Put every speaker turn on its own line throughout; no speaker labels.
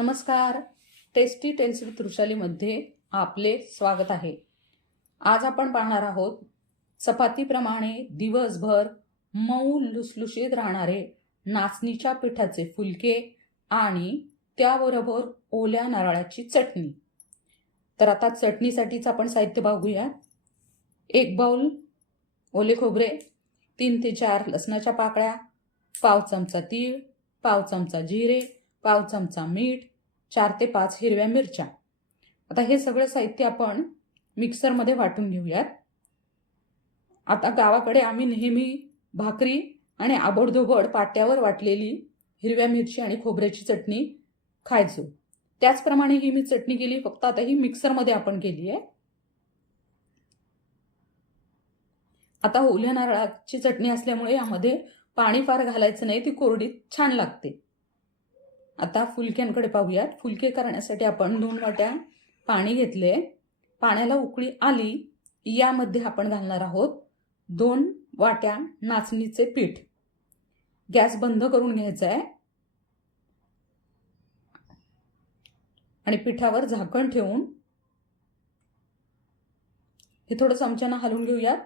नमस्कार. Tasty tails with वृषालीमध्ये आपले स्वागत आहे. आज आपण पाहणार आहोत चपातीप्रमाणे दिवसभर मऊ लुसलुशीत राहणारे नाचणीच्या पिठाचे फुलके आणि त्याबरोबर ओल्या नारळाची चटणी. तर आता चटणीसाठीच आपण साहित्य बघूया एक बाऊल ओले खोबरे तीन ते चार लसणाच्या पाकळ्या पाव चमचा तीळ पाव चमचा जिरे पाव चमचा मीठ चार ते पाच हिरव्या मिरच्या. आता हे सगळं साहित्य आपण मिक्सरमध्ये वाटून घेऊयात. आता गावाकडे आम्ही नेहमी भाकरी आणि आबडधोबड पाट्यावर वाटलेली हिरव्या मिरची आणि खोबऱ्याची चटणी खायचो. त्याचप्रमाणे ही मी चटणी केली फक्त आता ही मिक्सरमध्ये आपण केली आहे. आता ओल्या नारळाची चटणी असल्यामुळे यामध्ये पाणी फार घालायचं नाही ती कोरडी छान लागते. आता फुलक्यांकडे पाहूयात. फुलके करण्यासाठी आपण दोन वाट्या पाणी घेतले. पाण्याला उकळी आली यामध्ये आपण घालणार आहोत दोन वाट्या नाचणीचे पीठ. गॅस बंद करून घ्यायचा आहे आणि पिठावर झाकण ठेवून हे थोडं चमच्यानं हलवून घेऊयात.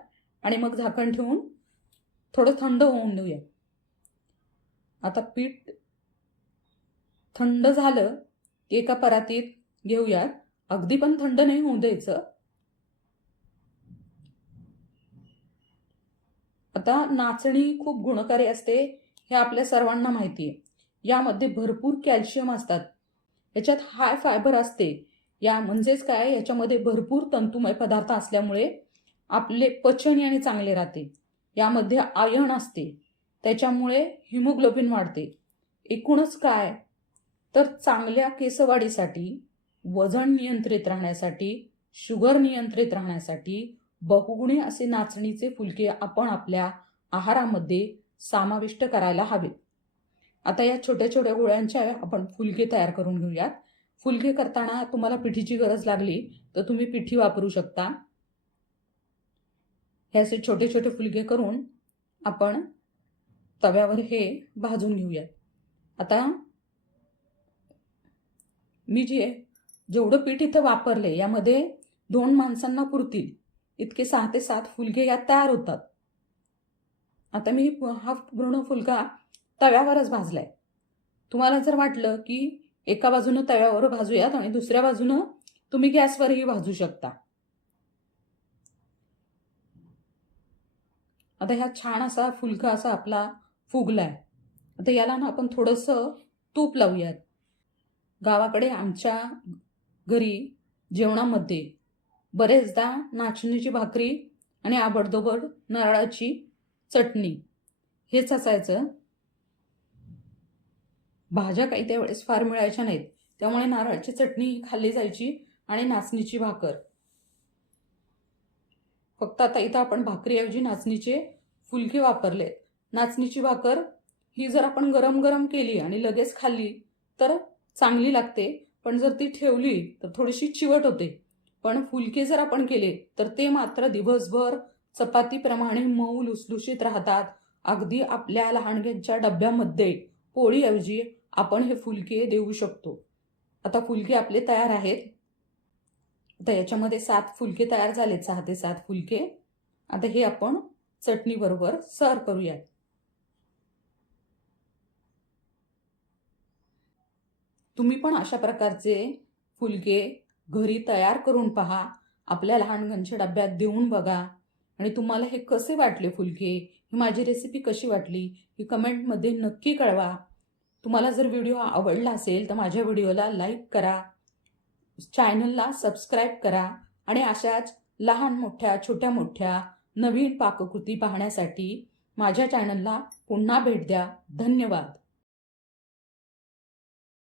आणि मग झाकण ठेवून थोडं थंड होऊन देऊया आता पीठ थंड झालं की एका परातीत घेऊयात. अगदी पण थंड नाही होऊ द्यायचं. आता नाचणी खूप गुणकारी असते हे आपल्या सर्वांना माहिती आहे यामध्ये भरपूर कॅल्शियम असतात. याच्यात हाय फायबर असते. या म्हणजेच काय? याच्यामध्ये भरपूर तंतुमय पदार्थ असल्यामुळे आपले पचन याने चांगले राहते. यामध्ये आयर्न असते. त्याच्यामुळे हिमोग्लोबिन वाढते. एकूणच काय? तर चांगल्या केसवाढीसाठी वजन नियंत्रित राहण्यासाठी शुगर नियंत्रित राहण्यासाठी बहुगुणी असे नाचणीचे फुलके आपण आपल्या आहारामध्ये समाविष्ट करायला हवेत. आता या छोट्या छोट्या गोळ्यांच्या आपण फुलके तयार करून घेऊयात. फुलके करताना तुम्हाला पिठीची गरज लागली तर तुम्ही पिठी वापरू शकता. हे असे छोटे छोटे फुलके करून आपण तव्यावर हे भाजून घेऊयात. आता मी जे जेवढं पीठ इथं वापरले यामध्ये दोन माणसांना पुरतील. इतके सहा ते सात फुलके यात तयार होतात. आता मी हा पूर्ण फुलका तव्यावरच भाजलाय. तुम्हाला जर वाटलं की एका बाजूनं तव्यावर भाजूयात आणि दुसऱ्या बाजूनं तुम्ही गॅसवरही भाजू शकता. आता ह्या छान असा फुलका असा आपला फुगलाय. आता याला ना आपण थोडंसं तूप लावूयात. गावाकडे आमच्या घरी जेवणामध्ये बरेचदा नाचणीची भाकरी आणि आबडदोबड नारळाची चटणी हेच असायचं. भाज्या काही त्यावेळेस फार मिळायच्या नाहीत. त्यामुळे नारळाची चटणी खाल्ली जायची आणि नाचणीची भाकर. फक्त आता इथं आपण भाकरीऐवजी नाचणीचे फुलके वापरले नाचणीची भाकर ही जर आपण गरम गरम केली आणि लगेच खाल्ली तर चांगली लागते पण जर ती ठेवली तर थोडीशी चिवट होते. पण फुलके जर आपण केले तर ते मात्र दिवसभर चपातीप्रमाणे मऊ लुसलुशीत राहतात. अगदी आपल्या लहानग्यांच्या डब्यामध्ये पोळीऐवजी आपण हे फुलके देऊ शकतो. आता फुलके आपले तयार आहेत. आता याच्यामध्ये सात फुलके तयार झालेत सहा ते सात फुलके. आता हे आपण चटणीबरोबर सर्व करूयात. तुम्ही पण अशा प्रकारचे फुलके घरी तयार करून पहा. आपल्या लहान घनच्या डब्यात देऊन बघा. आणि तुम्हाला हे कसे वाटले फुलके? ही माझी रेसिपी कशी वाटली? ही कमेंटमध्ये नक्की कळवा. तुम्हाला जर व्हिडिओ आवडला असेल तर माझ्या व्हिडिओला लाईक करा. चॅनलला सबस्क्राईब करा. आणि अशाच लहान मोठ्या छोट्या मोठ्या नवीन पाककृती पाहण्यासाठी माझ्या चॅनलला पुन्हा भेट द्या. धन्यवाद.